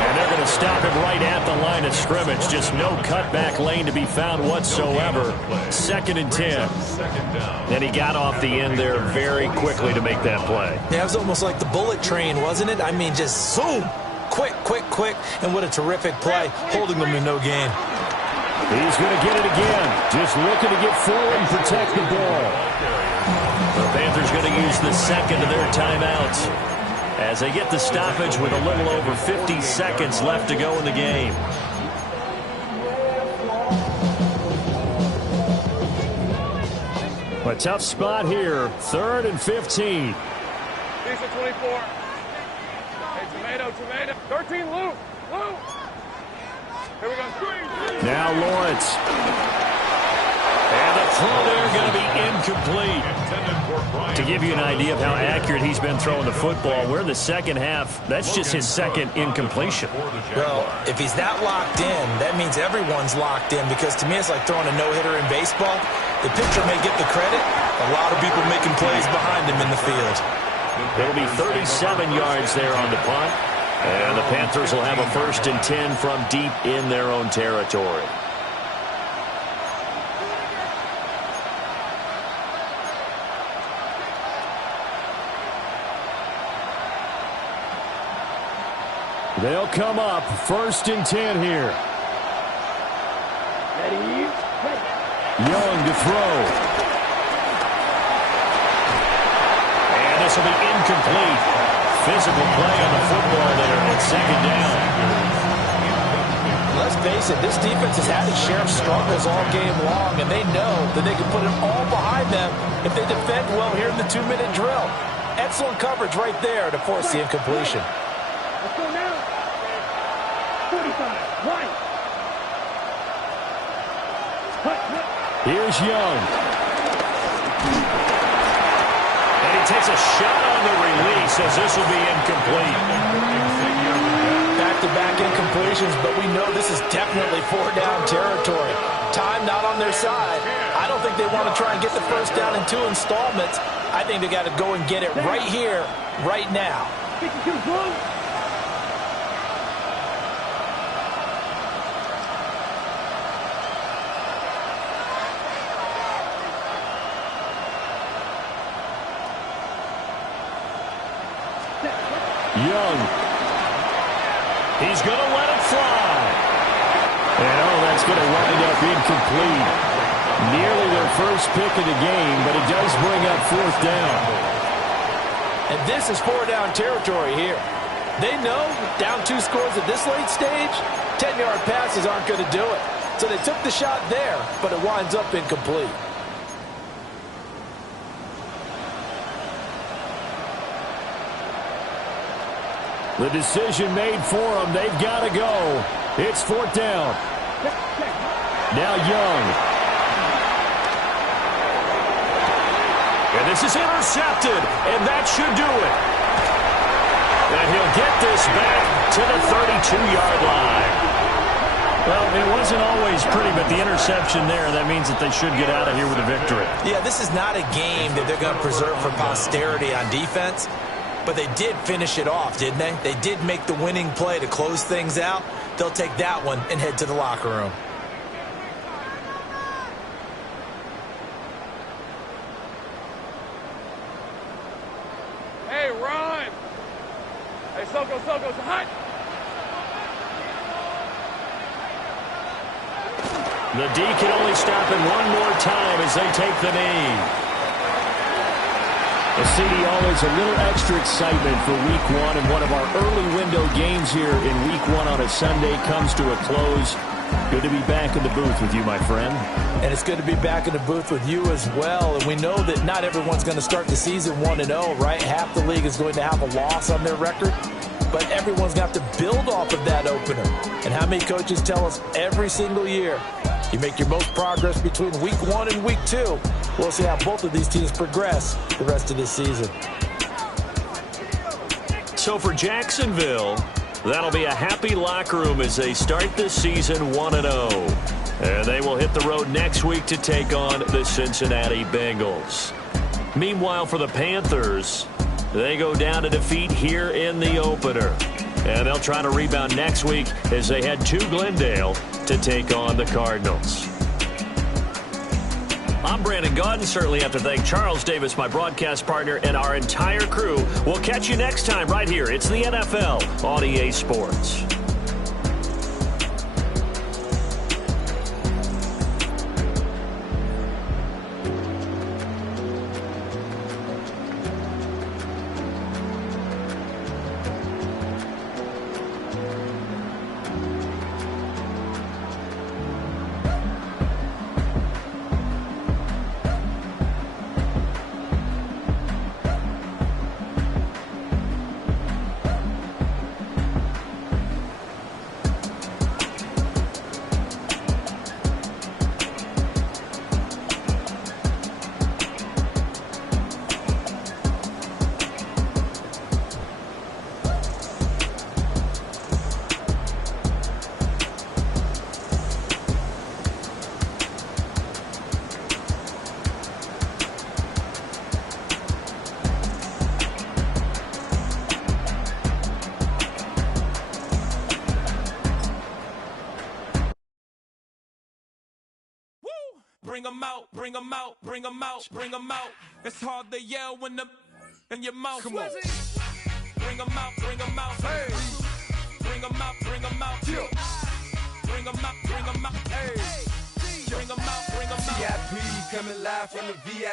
And they're going to stop him right at the line of scrimmage. Just no cutback lane to be found whatsoever. 2nd and 10. And he got off the end there very quickly to make that play. Yeah, it was almost like the bullet train, wasn't it? I mean, just zoom. Quick, quick, quick. And what a terrific play, holding them to no gain. He's going to get it again. Just looking to get forward and protect the ball. The Panthers going to use the second of their timeouts as they get the stoppage with a little over 50 seconds left to go in the game. A tough spot here. 3rd and 15. Piece of 24. Hey, tomato. 13, Lou. Here we go. Now Lawrence. And the throw there going to be incomplete. To give you an idea of how accurate he's been throwing the football, we're in the second half. That's just his second incompletion. Well, if he's that locked in, that means everyone's locked in, because to me it's like throwing a no-hitter in baseball. The pitcher may get the credit. A lot of people making plays behind him in the field. It'll be 37 yards there on the punt. And the Panthers will have a 1st and 10 from deep in their own territory. They'll come up 1st and 10 here. Ready? Young to throw. And this will be incomplete. Physical play on the football there at 2nd down. Let's face it, this defense has had its share of struggles all game long, and they know that they can put it all behind them if they defend well here in the 2-minute drill. Excellent coverage right there to force the incompletion. Let's go now. 45. Right. Here's Young. And he takes a shot on the release as this will be incomplete. Back-to-back incompletions, but we know this is definitely 4-down territory. Time not on their side. I don't think they want to try and get the first down in 2 installments. I think they got to go and get it right here, right now. 52, blue. Young. He's going to let it fly. And that's going to wind up incomplete. Nearly their first pick of the game, but it does bring up 4th down. And this is 4-down territory here. They know down 2 scores at this late stage, 10-yard passes aren't going to do it. So they took the shot there, but it winds up incomplete. The decision made for them. They've got to go. It's 4th down. Now Young. And this is intercepted, and that should do it. And he'll get this back to the 32-yard line. Well, it wasn't always pretty, but the interception there, that means that they should get out of here with a victory. Yeah, this is not a game that they're going to preserve for posterity on defense. But they did finish it off, didn't they? They did make the winning play to close things out. They'll take that one and head to the locker room. Hey, run. Hey, Soko, hot. The D can only stop it one more time as they take the knee. A CD, always a little extra excitement for Week 1, and one of our early window games here in Week 1 on a Sunday comes to a close. Good to be back in the booth with you, my friend. And it's good to be back in the booth with you as well. And we know that not everyone's going to start the season 1-0, right? Half the league is going to have a loss on their record. But everyone's got to build off of that opener. And how many coaches tell us every single year, you make your most progress between Week 1 and Week 2. We'll see how both of these teams progress the rest of this season. So for Jacksonville, that'll be a happy locker room as they start this season 1-0. And they will hit the road next week to take on the Cincinnati Bengals. Meanwhile, for the Panthers, They go down to defeat here in the opener. And they'll try to rebound next week as they head to Glendale to take on the Cardinals. I'm Brandon Gaudin. Certainly have to thank Charles Davis, my broadcast partner, and our entire crew. We'll catch you next time right here. It's the NFL on EA Sports. Bring 'em out, bring 'em out, bring 'em out, bring 'em out. It's hard to yell when the in your mouth. Come on. Bring 'em out, bring 'em out. Hey. Bring 'em out, bring 'em out. Bring 'em out, bring 'em out. Hey. Bring 'em out, bring 'em out. VIP coming live from the VIP.